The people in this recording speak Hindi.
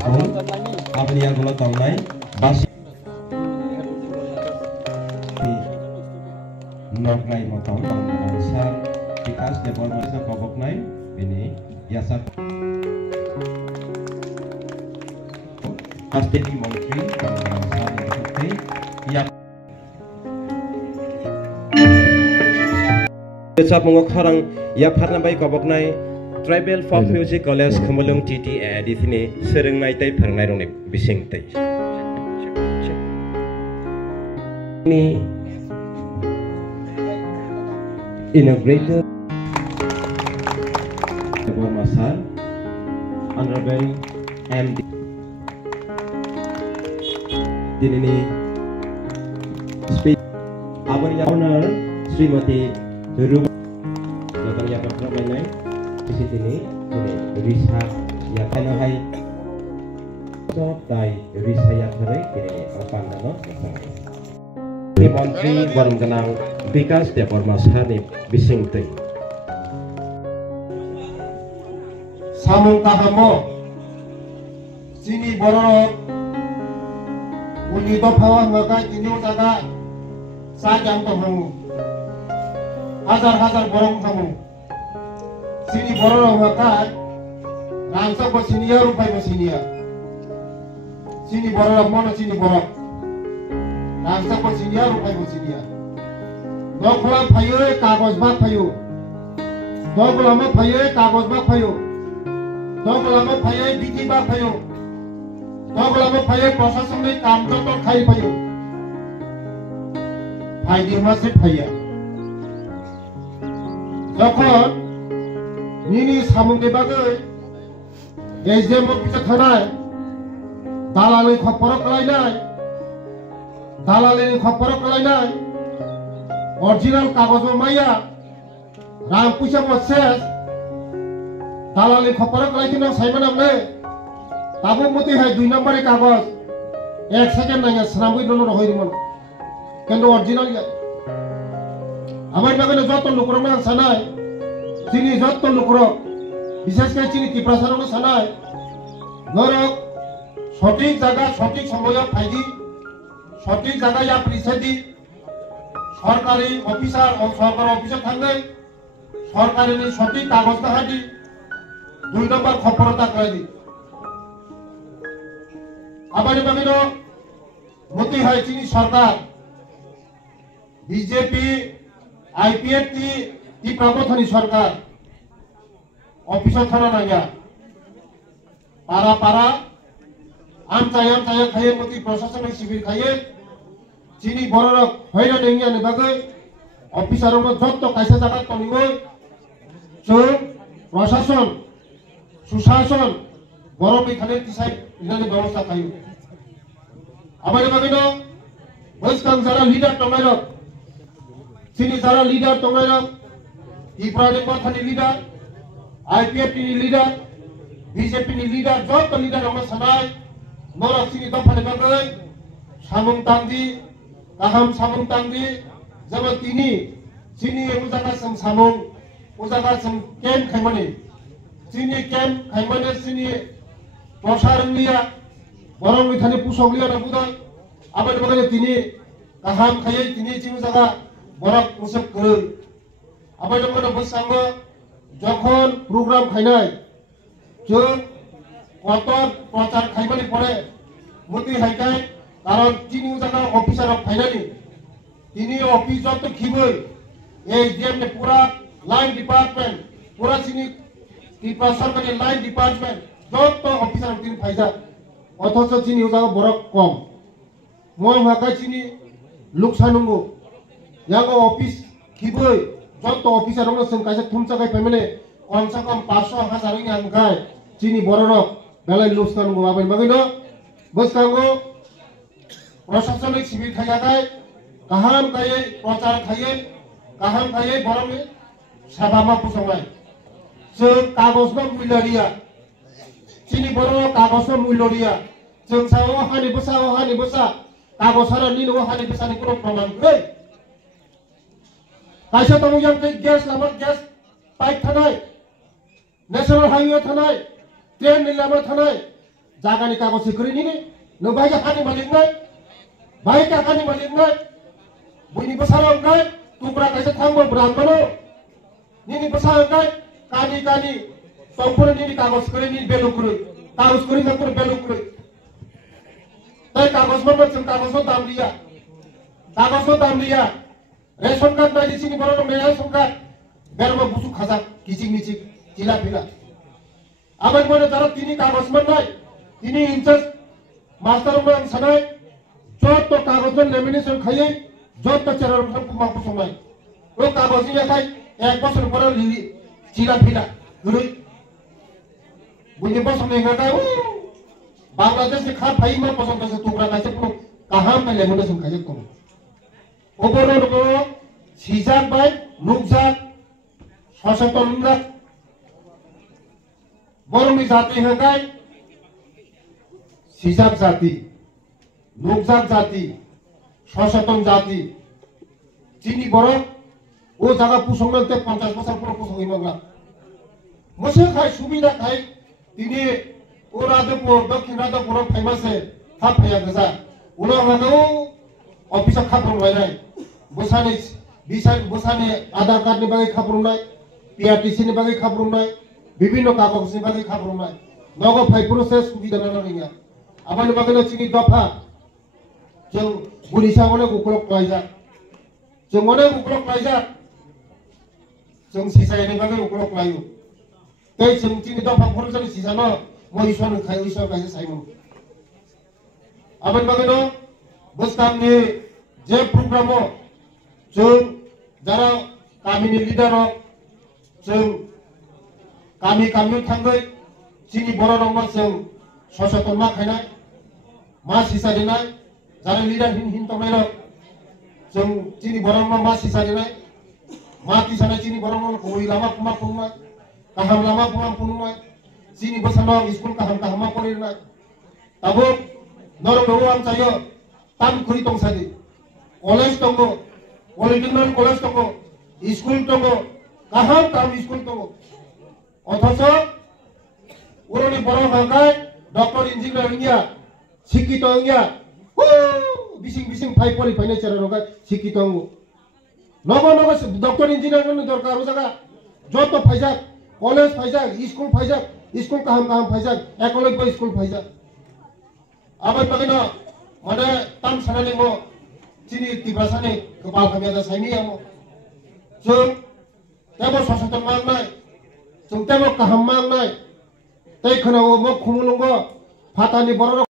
Abni yang gula tongnai basi nognai motong ansar Vikas Depor masa koboknai ini biasa pasti di Montri ansar itu yang besar mengokharang ya partner baik koboknai Tribal Folk Music College Kemulung TTA di sini sering naik tai pernah dong nih bising tai. Ini integrated Depor Masar Honorable MD di ini speak abang owner Srimati Duru yang berperan di sini Risa ya karena hai so dai Risa ya kere kini apa nano di Montri baru kenang Vikas Depor Masar nih bising teh samung kahamo sini borok uni dopawa maka ini jaga sajang tohamu hazar borong kamu sini borong maka langsung ke sini ya rupai ke sini ya sini borong mana sini borong langsung ke sini ya rupai ke sini ya dokula payu kagus bak payu dokula ma payu kagus bak payu dokula ma payu biki bak payu dokula ma payu proses ini kam jotor khai payu pai di masih payu dokula Nini samung debagai, SDM bisa tanai, dalalin khapor kelainai, original kagus maya, ram punya proses, dalalin khapor kelain nang saya mana ne, tabu muti hai 2 number kagus, 1 second nanya senamui dono rohoi dimana, kendo original ya, amai bagai jodoh lukuran nang sanai. Sini jatuh lukro, bisa sekali sini kiprasaran sana, norok, shooting jaga shooting semboya pagi, shooting jaga ya prisedi, सरकारी ऑफिसर और सरकार ऑफिसर थांगे, सरकारी ने shooting कागज का हादी, 2 नंबर खपरता कराई, अब ये बाकी तो मोती है चीनी सरकार, बीजेपी, IPF की प्रबोधनी सरकार ऑफिसर थाना नंगा पारा आम चाया खाये मोती प्रशासन शिविर खाये चीनी बररक होइना नंगिया ने बागै ऑफिसरों में जब तो कैसे जगह तो निगो जो प्रशासन सुशासन बरम में खाने तिसाई इन्होंने व्यवस्था खाई अब ये बाकी तो बस कम जरा लीडर टोमेरो चीनी जरा leader टोमेरो Ibrahim Bathani leader, IPF ni leader, BJP ni leader, job to leader nama sanai, norak sini dompet bagai, samung tangdi, kaham samung tangdi, zaman ini sini usaha sem samung, usaha sem camp kaimane, sini camp kaimane sini prosaran liya, borong ithane pusok liya nabuday, apa bagai ini kaham kaya ini sini usaha borak pusok kerun. अब जब मैं बसांगो जखन प्रोग्राम खाइनाय जो कतर प्रचार खाइबानि परे मति हाइकाय कारण तिनि जगह ऑफिसर फाइनाली तिनि ऑफिस जब तो खिबय एसडीएम ने पूरा लाइन डिपार्टमेंट पूरा सिनी की सरकारी लाइन डिपार्टमेंट जब तो ऑफिसर तिनि फाइजा अथच तिनि जगह बरक कम মই ভাকাই চিনি লুকসানুঙ্গো यागो ऑफिस खिबय जब तो ऑफिसर होंगे संग कैसे तुम चकाई पेमेंट कम से कम 500,000 ही अंकाय चीनी बररो बेलाई लूस करूँगा आप इन बगिनो बस करूँगा प्रशासनिक शिविर खाया गया कहाँ खाये प्रचार खाये बरम में सभा में पुसंगाई जों कागज में मुइलरिया चीनी बररो कागज में मुइलरिया जों सावो हानि बसा कागज हरा नील वो हानि बसा निकुरो प्रमाण करे कैसे तो मुझे गैस लामत गैस पाइप थानाय नेशनल हाईवे थानाय ट्रेन लामा थानाय जागानि कागज सेक्रेटनि नों बाहाय हानि मालिकनाय बाहाय काकानि मालिकनाय बयनि बोसारावनाय तुग्रा कायसा थांबो ब्राह्मणो निनि बोसारावनाय कानि कानि संपूर्ण निनि कागज सेक्रेटनि बेलु कुरै कागज कुरै ना कुरै बेलु कुरै तै कागज में जों कागज दाम लिया कागज दाम लिया रेशन कार्ड नायदि सिनि बरन रेशन कार्ड बेरबो बुसु खाजा किचिक मिचिक जिला फिला आबाद में जरा तिनी कागज में नाय तिनी इंचार्ज मास्टर में सनाय जो तो कागज में लेमिनेशन खाइए जो तो चरण में कुमा कुसुमाय वो कागज में खाई एक बছর पर लिली जिला फिला गुरु बुझे बस में गए बांग्लादेश के खा फाई में पसंद से टुकड़ा कैसे पुरो कहां में लेमिनेशन खाइए को ओबरो को सिजाक बाय नुकजाक सचेतन बरमी जाति है गाय सिजाक जाति नुकजाक जाति सचेतन जाति चीनी बरफ वो जगह पुसंगन ते 50 बছর পুরো পুসंगी मंगला मुझे खाई सुविधा खाई तिनी ओ राजपुर दक्षिण राजपुर फेमस है था फैया गजा उनाव हनो ऑफिस खाफ्रम लायनाय बोसाने बिसाय बोसाने आधार कार्ड नि बागै खाफ्रमनाय पीआरटीसी नि बागै खाफ्रमनाय विभिन्न कागज नि बागै खाफ्रमनाय नगो फाइपुर से सुविधा नांगैया आबानि बागै चिनि दफा जों गुरिसावने गुकलक लायजा जों मने गुकलक लायजा जों सिसायनि बागै गुकलक लायो तै जों चिनि दफा फरजन सिसानो मइसन खाय इसन गायसे साइमन आबानि बागै बोस्तामनि जे प्रग्रामो जों जरा गामिनि लिडार जों गामि गामि थांगै चिनि बर' रावमा जों सचेतन मा खायनाय मा सिसा दिनाय जरा लिडार हिन तंनाय जों चिनि बर' रावमा मा सिसा दिनाय मा किसानाय चिनि बर' रावमा कोई लामा कुमा कुमा काहाम लामा कुमा कुमा चिनि बसानो स्कुल काहाम काहामा परिनाय ताबो नरम दो आम चायो ताम खुरि तंसादि कलेज दंगो पलिटेक्निक कलेज दंगो स्कुल दंगो काहाम काम स्कुल दंगो अथच उरनि बर' हांगाय डॉक्टर इंजिनियर इंगिया शिक्षित इंगिया बिसिं बिसिं फाइ परि फाइने चेरनगाय शिक्षित अंगो नगो नगो डॉक्टर इंजिनियर नि दरकार हो जगह जो तो फाइजा कॉलेज फाइजा स्कुल काहाम काहाम फाइजा एकलेज बो स्कुल फाइजा आबाद बागैनो माने ताम सानानै मो चिनि तिब्रासानि गोबां खामिया साइनि आमो जों तेबो सचेतन मांनाय जों तेबो काहाम मांनाय तै खोनाव मो खुमुलंगो फातानि बर'